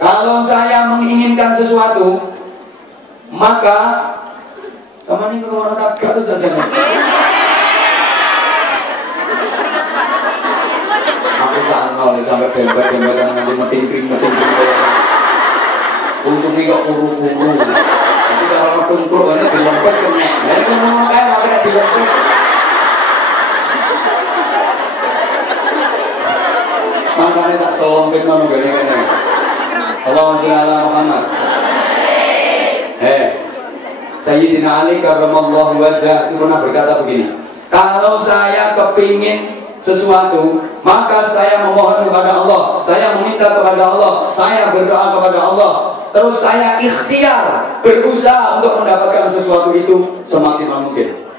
Kalau saya menginginkan sesuatu, maka sama ini kalau orang tak tuh saja. Aku sangat sampai bembet-bembetan nanti meting-kring. Untungnya kok kuru-kuru. Tapi kalau metung-kuru ini dilempet kenyek. Ini kan ngomong kayak gak kena dilempet. Makanya tak selompet mana gini-gini. Allahumma sholli ala Muhammad. Sayyidina Ali karramallahu wajhah itu pernah berkata begini, kalau saya kepingin sesuatu, maka saya memohon kepada Allah, saya meminta kepada Allah, saya berdoa kepada Allah, terus saya ikhtiar berusaha untuk mendapatkan sesuatu itu semaksimal mungkin.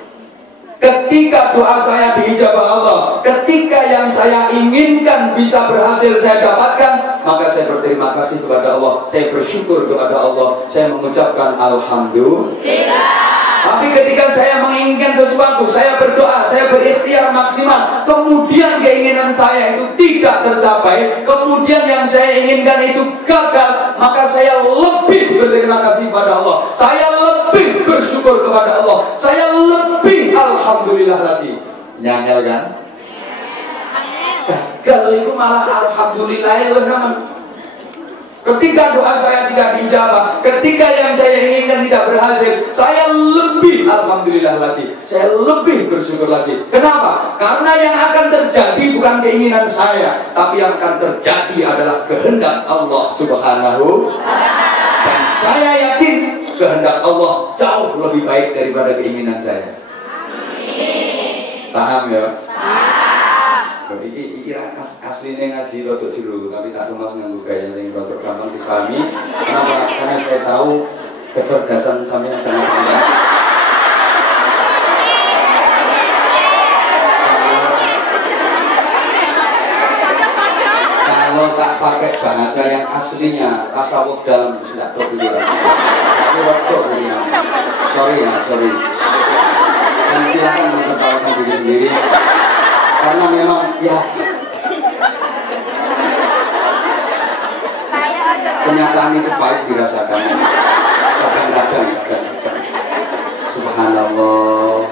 Ketika doa saya diijabah Allah, ketika yang saya inginkan bisa berhasil saya dapatkan, maka saya berterima kasih kepada Allah, saya bersyukur kepada Allah, saya mengucapkan alhamdulillah. Tapi ketika saya menginginkan sesuatu, saya berdoa, saya berikhtiar maksimal, kemudian keinginan saya itu tidak tercapai, kemudian yang saya inginkan itu gagal, maka saya lebih berterima kasih kepada Allah, saya lebih bersyukur kepada Allah, saya lebih alhamdulillah lagi. Nyangel kan? Gagal itu malah alhamdulillah itu namanya. Ketika doa saya tidak dijawab, ketika yang saya inginkan tidak berhasil, saya lebih alhamdulillah lagi, saya lebih bersyukur lagi. Kenapa? Karena yang akan terjadi bukan keinginan saya, tapi yang akan terjadi adalah kehendak Allah Subhanahu. Dan saya yakin kehendak Allah jauh lebih baik daripada keinginan saya. Paham ya? Iki aslinya ngaji rotok jero, tapi tak kemas nganggo gaya sing rotok gampang dipahami. Kenapa? Karena saya tahu kecerdasan sampean sangat rendah. Kalau tak pakai bahasa yang aslinya, tasawuf dalam tidak terpikiran. Tapi rotok ini. Sorry. Dan silakan mentertawakan diri sendiri. Karena memang ya kenyataan itu pahit dirasakan. Kadang-kadang. Subhanallah.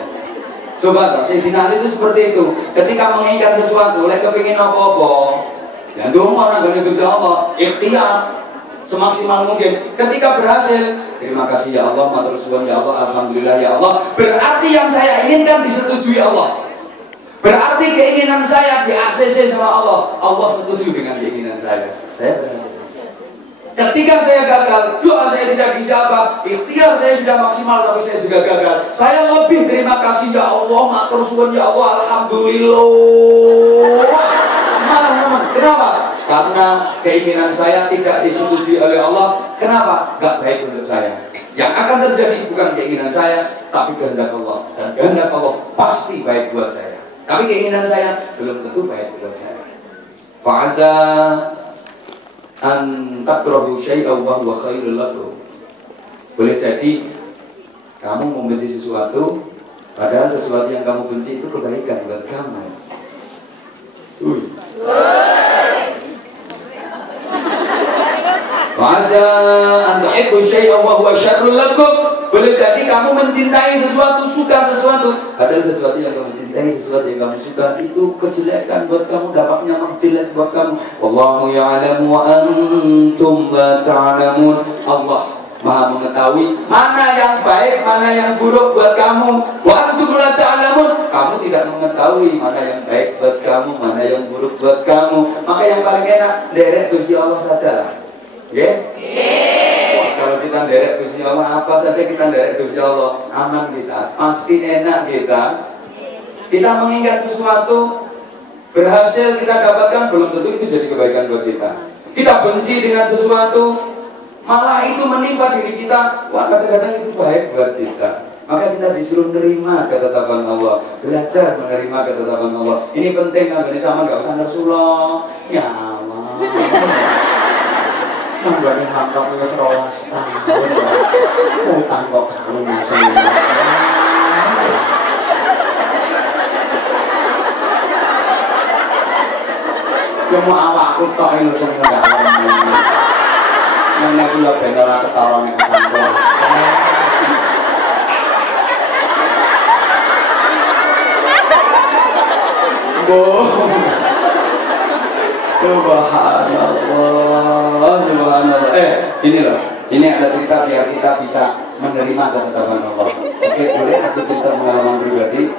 Coba Sayyidina Ali itu seperti itu. Ketika menginginkan sesuatu, oleh kepingin apa-apa, ya dong orang gak Gusti Allah, ikhtiar semaksimal mungkin. Ketika berhasil, terima kasih ya Allah, matur suwun ya Allah, alhamdulillah ya Allah. Berarti yang saya inginkan disetujui Allah. Berarti keinginan saya di ACC sama Allah. Allah setuju dengan keinginan saya. Saya berhasil. Ketika saya gagal, doa saya tidak dijawab, ikhtiar saya sudah maksimal tapi saya juga gagal. Saya lebih terima kasih ya Allah, matur suwun ya Allah, alhamdulillah. Kenapa? Karena keinginan saya tidak disetujui oleh Allah. Kenapa? Gak baik untuk saya. Yang akan terjadi bukan keinginan saya, tapi kehendak Allah. Dan kehendak Allah pasti baik buat saya. Tapi keinginan saya belum tentu baik buat saya. Fa'asa an takrahu syai'an wa huwa khairul lakum. Boleh jadi kamu membenci sesuatu, padahal sesuatu yang kamu benci itu kebaikan buat kamu. Fa'asa an tuhibbu syai'an wa huwa syarrul lakum. Boleh jadi kamu mencintai sesuatu, suka sesuatu, padahal sesuatu yang kamu cintai, sesuatu yang kamu suka itu kejelekan buat kamu, dampaknya jelek buat kamu. Wallahu ya'lamu wa antum la ta'lamun. Allah Maha mengetahui mana yang baik, mana yang buruk buat kamu. Wa antum la ta'lamun. Kamu tidak mengetahui mana yang baik buat kamu, mana yang buruk buat kamu. Maka yang paling enak derek Gusti Allah saja. Nggih? Kalau kita derek Gusti Allah, apa saja kita derek Gusti Allah, aman kita, pasti enak kita. Kita mengingat sesuatu, berhasil kita dapatkan, belum tentu itu jadi kebaikan buat kita. Kita benci dengan sesuatu, malah itu menimpa diri kita, wah kadang-kadang itu baik buat kita. Maka kita disuruh menerima ketetapan Allah, belajar menerima ketetapan Allah. Ini penting, agak sama nggak usah nersuloh. Ya Allah. Nambahnya hampir wis 12 tahun. Utang kok kamu masih. Yo mau awakku tok lho sing ngendhaleni. ya bener ora ketara nek kesangkuan. Subhanallah, subhanallah. Ini loh, ini ada cerita biar kita bisa menerima ketetapan Allah. Oke, boleh aku cerita pengalaman pribadi?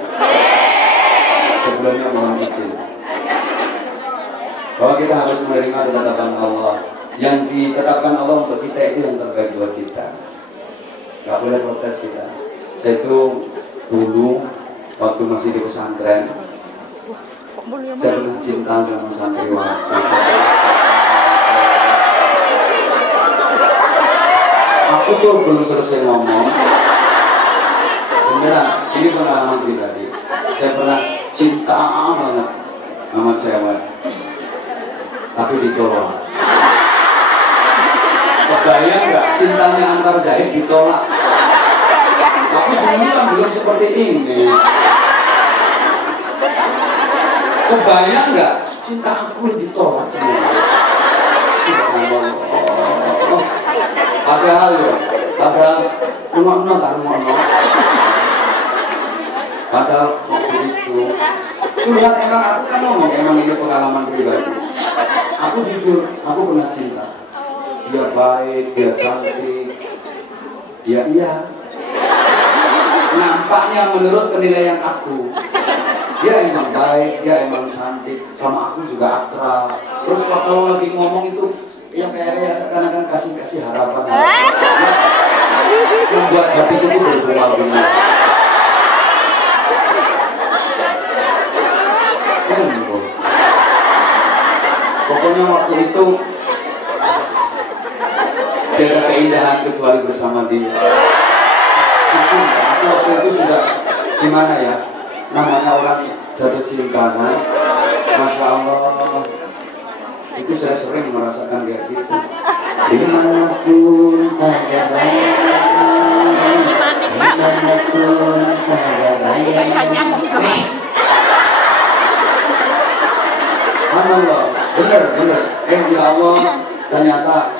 Sebelumnya mohon izin bahwa kita harus menerima ketetapan Allah. Yang ditetapkan Allah untuk kita itu yang terbaik buat kita. Gak boleh protes kita. Saya itu dulu waktu masih di pesantren, saya pernah cinta sama santriwati. Aku tuh belum selesai ngomong. Beneran, ini pengalaman pribadi. Saya pernah cinta banget sama cewek, tapi ditolak. Kebayang nggak cintanya antar jahit ditolak? Tapi dulu kan belum seperti ini. Kebayang nggak cinta aku ditolak? Subhanallah. Padahal ya, padahal rumah tak rumah. Padahal waktu itu curhat emang aku kan ngomong emang ini pengalaman pribadi. Aku jujur, aku pernah cinta. Dia baik, dia cantik, dia iya. Nampaknya menurut penilaian aku, dia emang baik, dia emang cantik, sama aku juga akrab. Terus kalau lagi ngomong itu, ya kayak seakan-akan kasih harapan. Membuat hati itu berbunga-bunga. Pokoknya waktu itu tidak ada keindahan kecuali bersama dia. Aku waktu itu sudah gimana ya, namanya orang jatuh cinta, Masya Allah. Itu saya sering merasakan kayak gitu. Dimanapun ada dimanapun ada Allah, bener. Ya Allah, ternyata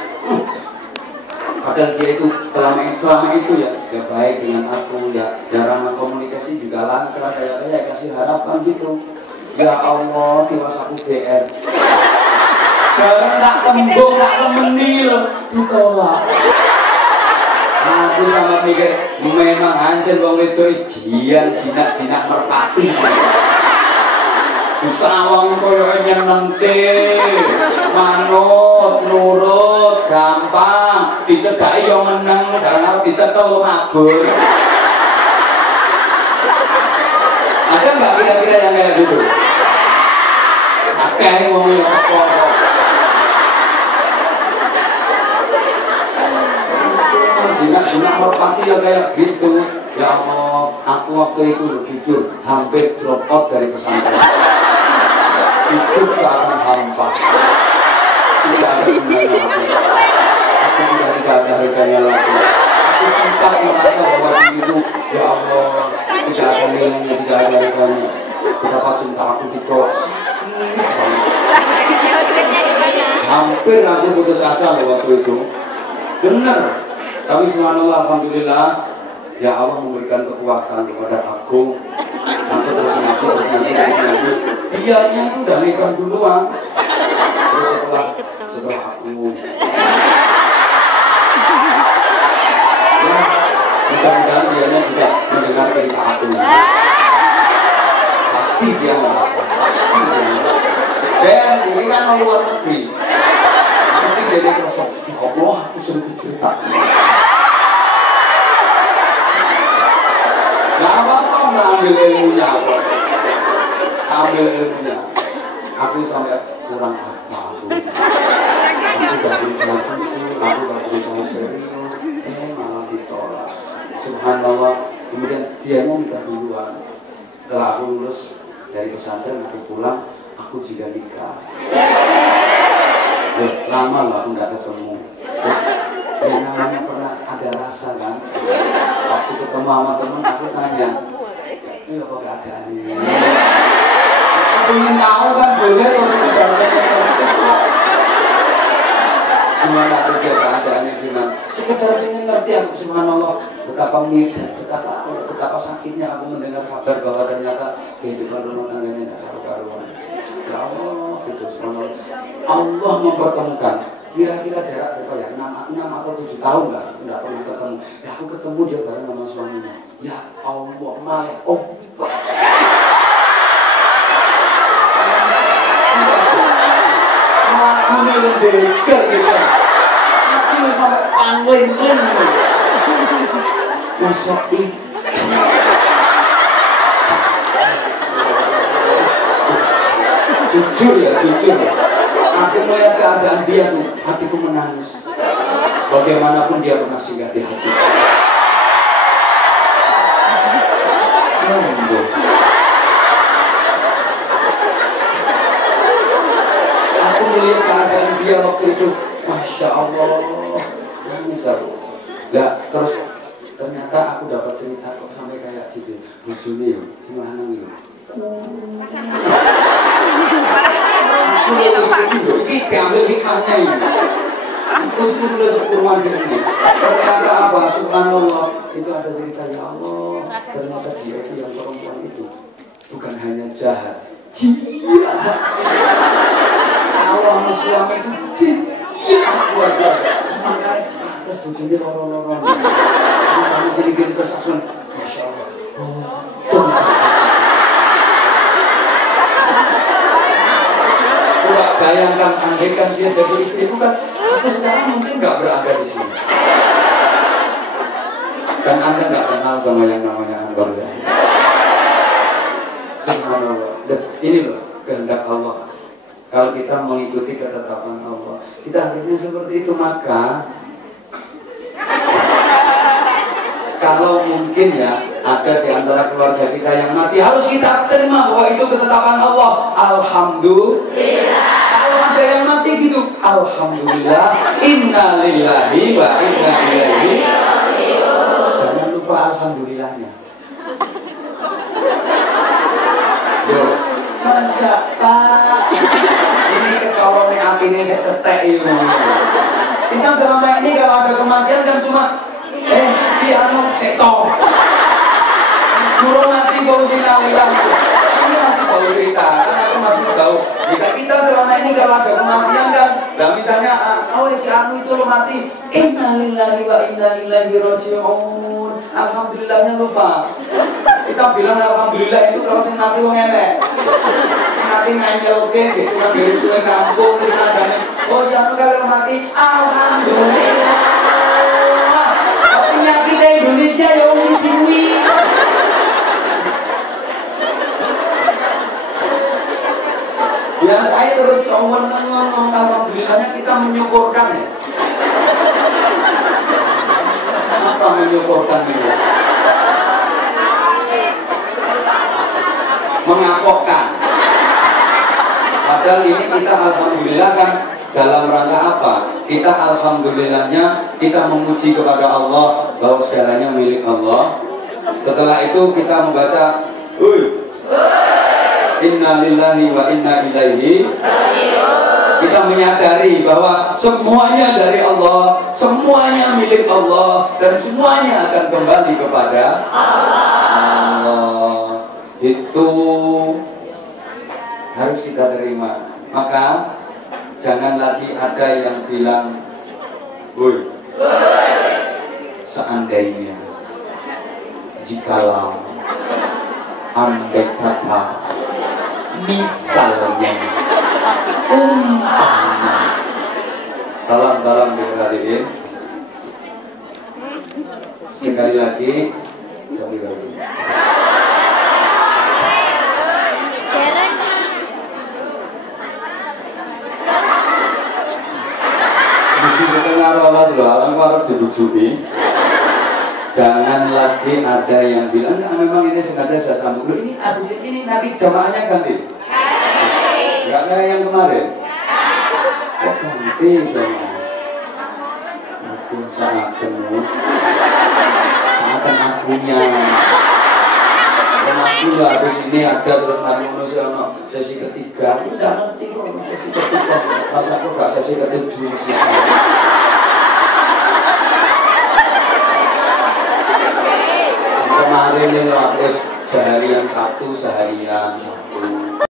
padahal dia itu selama itu ya baik dengan aku, ya ramah komunikasi juga lancar, kayak kasih harapan gitu. Ya Allah, tiwas aku GR. Barang tak tembung, tak lemeni loh, ditolak. Aku sama mikir, memang hancur wong itu jinak merpati. Usawang koyo nyenengke, manut, nurut, gampang, dicedhaki yo meneng, barang dicekel lo ngabur. Ada nggak kira-kira yang kayak gitu? Akeh wong yo teko. Jinak merpati ya kayak gitu. Ya Allah, aku waktu itu jujur hampir drop out dari pesantren. Hidup seakan hampa. Tidak ada gunanya lagi. Aku sudah tidak ada harganya lagi. Aku sempat merasa bahwa diriku, ya Allah, tidak ada nilainya, tidak ada harganya. Betapa cinta aku ditolak. Hampir aku putus asa waktu itu. Benar. Tapi subhanallah, alhamdulillah, ya Allah memberikan kekuatan kepada aku. Aku terus nanti dianya itu udah nikah duluan. Terus setelah aku ya, mudah-mudahan dianya juga mendengar cerita aku. Pasti dia merasa. Dan ini kan luar negeri. Pasti dia merasa, ya Allah, aku sering dicerita. Gak apa-apa, ambil ilmunya. Aku sampai kurang apa aku gak berusaha jujur, aku gak berusaha serius, malah ditolak. Subhanallah. Kemudian dia mau nikah duluan. Setelah aku lulus dari pesantren, aku pulang, aku juga nikah. Lama lah aku gak ketemu. Terus yang namanya pernah ada rasa kan. Waktu ketemu sama temen, aku tanya, ini apa keadaan ini? Aku ingin tahu kan, boleh terus Gimana tuh dia keadaannya gimana? Sekedar pengen ngerti aku, subhanallah, betapa mirip, betapa sakitnya aku mendengar kabar bahwa ternyata kehidupan rumah tangganya tidak karu-karuan. Ya Allah, itu subhanallah. Allah mempertemukan. Kira-kira jarak berapa ya? 6 atau 7 tahun lah, tidak pernah ketemu. Ya aku ketemu dia bareng sama suaminya. Ya Allah, malek obat. Lakunya mendekat gitu. Aku sampai pangling-ling. Masya Allah. Jujur ya. Aku melihat keadaan dia tuh, hatiku menangis. Bagaimanapun dia pernah singgah di hati. Aku melihat keadaan dia waktu itu, masya Allah, nangis aku. Nah, terus ternyata aku dapat cerita kok sampai kayak gitu. Bujuni yo, sing lanang yo. Aku lulus itu, ini diambil hikmahnya ini. Aku lulus kurban ini. Ternyata apa? Subhanallah, itu ada cerita ya Allah. Ternyata dia itu yang perempuan itu bukan hanya jahat, jahat. Kalau sama suami itu jahat buat dia. Makanya atas bujuni lorong-lorong. Kamu gini-gini terus aku, masya Allah. Bayangkan, andaikan dia jadi istri itu kan, aku sekarang mungkin nggak berada di sini. Dan Anda nggak kenal sama yang namanya Anwar Zahid. Ini loh kehendak Allah. Kalau kita mengikuti ketetapan Allah, kita harusnya seperti itu. Maka kalau mungkin ya ada di antara keluarga kita yang mati, harus kita terima bahwa itu ketetapan Allah. Alhamdulillah. Ada yang mati gitu, alhamdulillah, inna lillahi wa inna ilaihi raji'un. Jangan lupa alhamdulillahnya. Yo, masa Pak, ini ketahuan hati ini saya cetek ini. Kita selama ini kalau ada kematian kan cuma si anu seto. Guru mati kok si nalilah. Ini masih bau cerita, kan aku masih tahu. Bisa kita selama ini kalau ada kematian kan, nah misalnya, si anu itu lo mati, innalillahi wa inna ilaihi raji'un. Alhamdulillahnya lupa. Kita bilang alhamdulillah itu kalau si mati wong elek. Mati ngangkel oke, gitu kan dari sungai kampung, kita gane. Si anu kalau mati, alhamdulillah. Penyakit Indonesia ya wong siji. Ya saya terus ngomong alhamdulillahnya kita menyukurkan ya. Apa menyukurkan ini? Mengapokkan. Padahal ini kita alhamdulillah kan dalam rangka apa? Kita alhamdulillahnya kita memuji kepada Allah bahwa segalanya milik Allah. Setelah itu kita membaca inna lillahi wa inna ilaihi raji'un. Kita menyadari bahwa semuanya dari Allah, semuanya milik Allah, dan semuanya akan kembali kepada Allah. Itu harus kita terima. Maka jangan lagi ada yang bilang, "Woi, seandainya, jikalau, andai kata, misalnya, umpama." Tolong diperhatiin. Sekali lagi. Mungkin kita ngarolah orang harus dibujuki. Jangan lagi ada yang bilang, memang ini sengaja saya sambung. Ini habis ini nanti jamaahnya ganti. Enggak kayak yang kemarin. Kok ganti jamaah? Aku sangat penuh. Sangat akunya. Aku habis ini ada terus nanti manusia sesi ketiga. Aku udah ngerti kok sesi ketiga. pas aku gak sesi ketujuh sih. Kemarin nih loh, terus seharian Sabtu, seharian